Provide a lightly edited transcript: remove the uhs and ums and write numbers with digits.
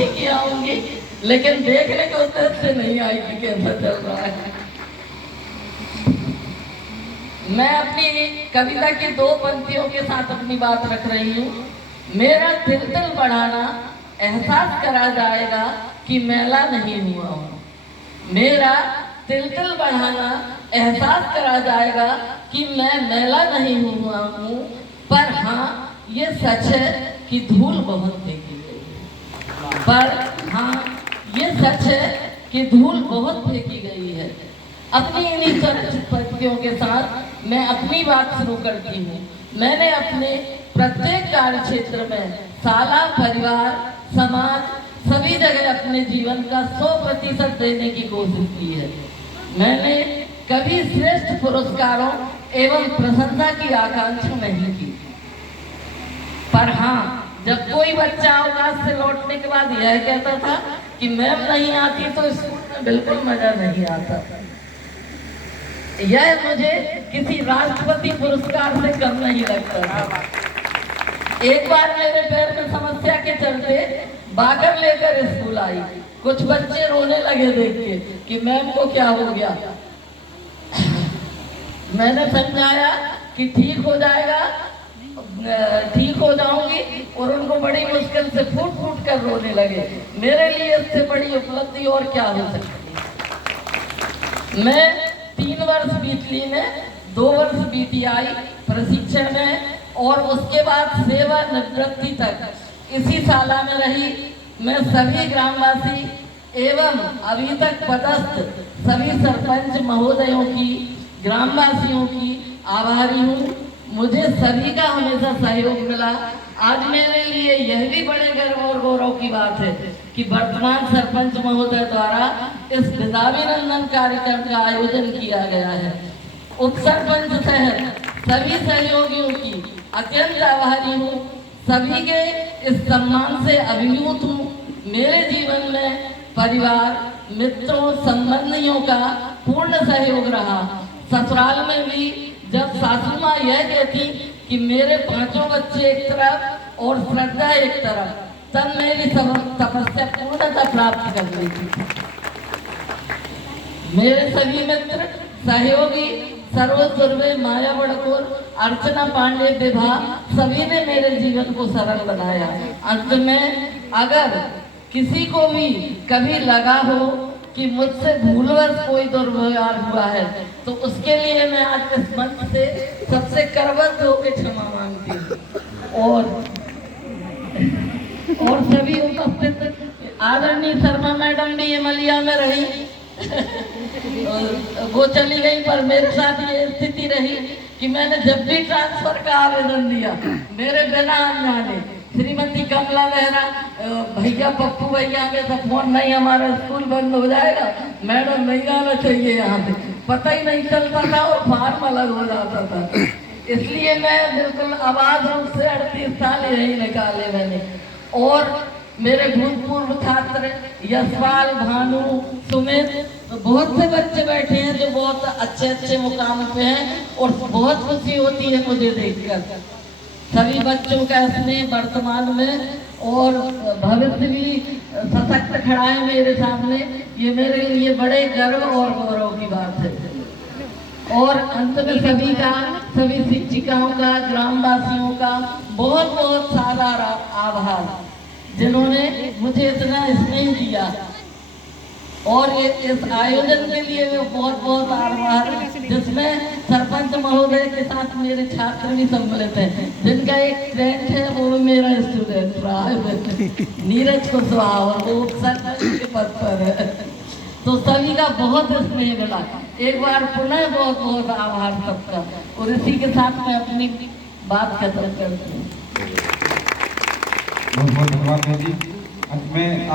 ठीक ही आऊंगी, लेकिन देखने के उद्देश्य से नहीं आई कि कैसा चल रहा है। मैं अपनी कविता की 2 पंक्तियों के साथ अपनी बात रख रही हूँ। मेरा दिल बढ़ाना एहसास करा जाएगा कि मैला नहीं हुआ हूँ। मेरा दिल बढ़ाना एहसास करा जाएगा कि मैं मैला नहीं हुआ हूँ। पर हाँ ये सच है कि धूल बहुत फेंकी गई है। पर हाँ ये सच है कि धूल बहुत फेंकी गई है। अपनी इन्हीं चर्चित पंक्तियों के साथ मैं अपनी बात शुरू करती हूँ। मैंने अपने प्रत्येक कार्य क्षेत्र में साला, परिवार, समाज सभी जगह अपने जीवन का 100% देने की कोशिश की है। मैंने कभी श्रेष्ठ पुरस्कारों एवं प्रशंसा की आकांक्षा नहीं की। पर हाँ जब कोई बच्चा अवकाश से लौटने के बाद यह कहता था कि मैम नहीं आती तो स्कूल में बिल्कुल मजा नहीं आता, यह मुझे किसी राष्ट्रपति पुरस्कार से कम नहीं लगता था। एक बार मेरे पैर में समस्या के चलते बागर लेकर स्कूल आई। कुछ बच्चे रोने लगे देख के कि मैम को क्या हो गया। मैंने समझाया कि ठीक हो जाएगा, ठीक हो जाऊंगी, और उनको बड़ी मुश्किल से फूट फूट कर रोने लगे। मेरे लिए इससे बड़ी उपलब्धि और क्या हो सकती है। मैं 3 वर्ष बीटली में, 2 वर्ष बीटीआई प्रशिक्षण में और उसके बाद सेवा निवृत्ति तक इसी शाला में रही। मैं सभी ग्रामवासी एवं अभी तक पदस्थ सभी सरपंच महोदयों की, ग्रामवासियों की आभारी हूँ। मुझे सभी का हमेशा सहयोग मिला। आज मेरे लिए यह भी बड़े गर्व और गौरव की बात है कि वर्तमान सरपंच महोदय द्वारा इस विदाभिनंदन कार्यक्रम का आयोजन किया गया है। उप सरपंच शहर सभी सहयोगियों की अत्यंत आभारी हूँ। सभी के इस सम्मान से अभिभूत हूँ। मेरे जीवन में परिवार, मित्रों, संबंधियों का पूर्ण सहयोग रहा। ससुराल में भी जब सासू माँ यह कहती कि मेरे 5 बच्चे एक तरफ और श्रद्धा एक तरफ, तब मेरी तपस्या पूर्णता प्राप्त कर ली थी। मेरे सभी मित्र, सहयोगी सरोज दुर्वे, माया बड़कोर, अर्चना पांडे, विभा सभी ने मेरे जीवन को सरल बनाया। अंत में अगर किसी को भी कभी लगा हो कि मुझसे भूलवश कोई दुर्व्यवहार हुआ है तो उसके लिए मैं आज इस मंच से सबसे करबद्ध होकर क्षमा मांगती हूँ। और सभी उपस्थित आदरणीय शर्मा मैडम भी एमलिया में रही। वो चली गई, पर मेरे साथ ये स्थिति रही कि मैंने जब भी ट्रांसफर का आवेदन दिया, मेरे बिना अनजाने श्रीमती कमला मेहरा, भैया पप्पू भैया में तो फोन नहीं, हमारा स्कूल बंद हो जाएगा, मैडम नहीं आना चाहिए यहाँ से, पता ही नहीं चलता था और फार्म अलग हो जाता था। इसलिए मैं बिल्कुल आबाद रूप से 38 साल यही निकाले मैंने। और मेरे भूतपूर्व छात्र यशपाल, भानु, सुमित, बहुत से बच्चे बैठे हैं जो बहुत अच्छे अच्छे मुकाम पे हैं और बहुत खुशी होती है मुझे देखकर। सभी बच्चों का स्नेह वर्तमान में और भविष्य भी सशक्त खड़ा है मेरे सामने। ये मेरे लिए बड़े गर्व और गौरव की बात है। और अंत में सभी का, सभी शिक्षिकाओं का, ग्रामवासियों का बहुत बहुत सारा आभार, जिन्होंने मुझे इतना स्नेह दिया। और इस आयोजन के लिए भी बहुत बहुत आभार, जिसमें सरपंच महोदय के साथ मेरे छात्र भी सम्मिलित हैं, जिनका एक फ्रेंड है वो भी मेरा स्टूडेंट रहा है, नीरज कुशवाहा, और वो सरपंच के पद पर है। तो सभी का बहुत स्नेह मिला। एक बार पुनः बहुत बहुत आभार सबका। और इसी के साथ मैं अपनी बात खत्म करती हूँ। बहुत बहुत धन्यवाद जी। अंत में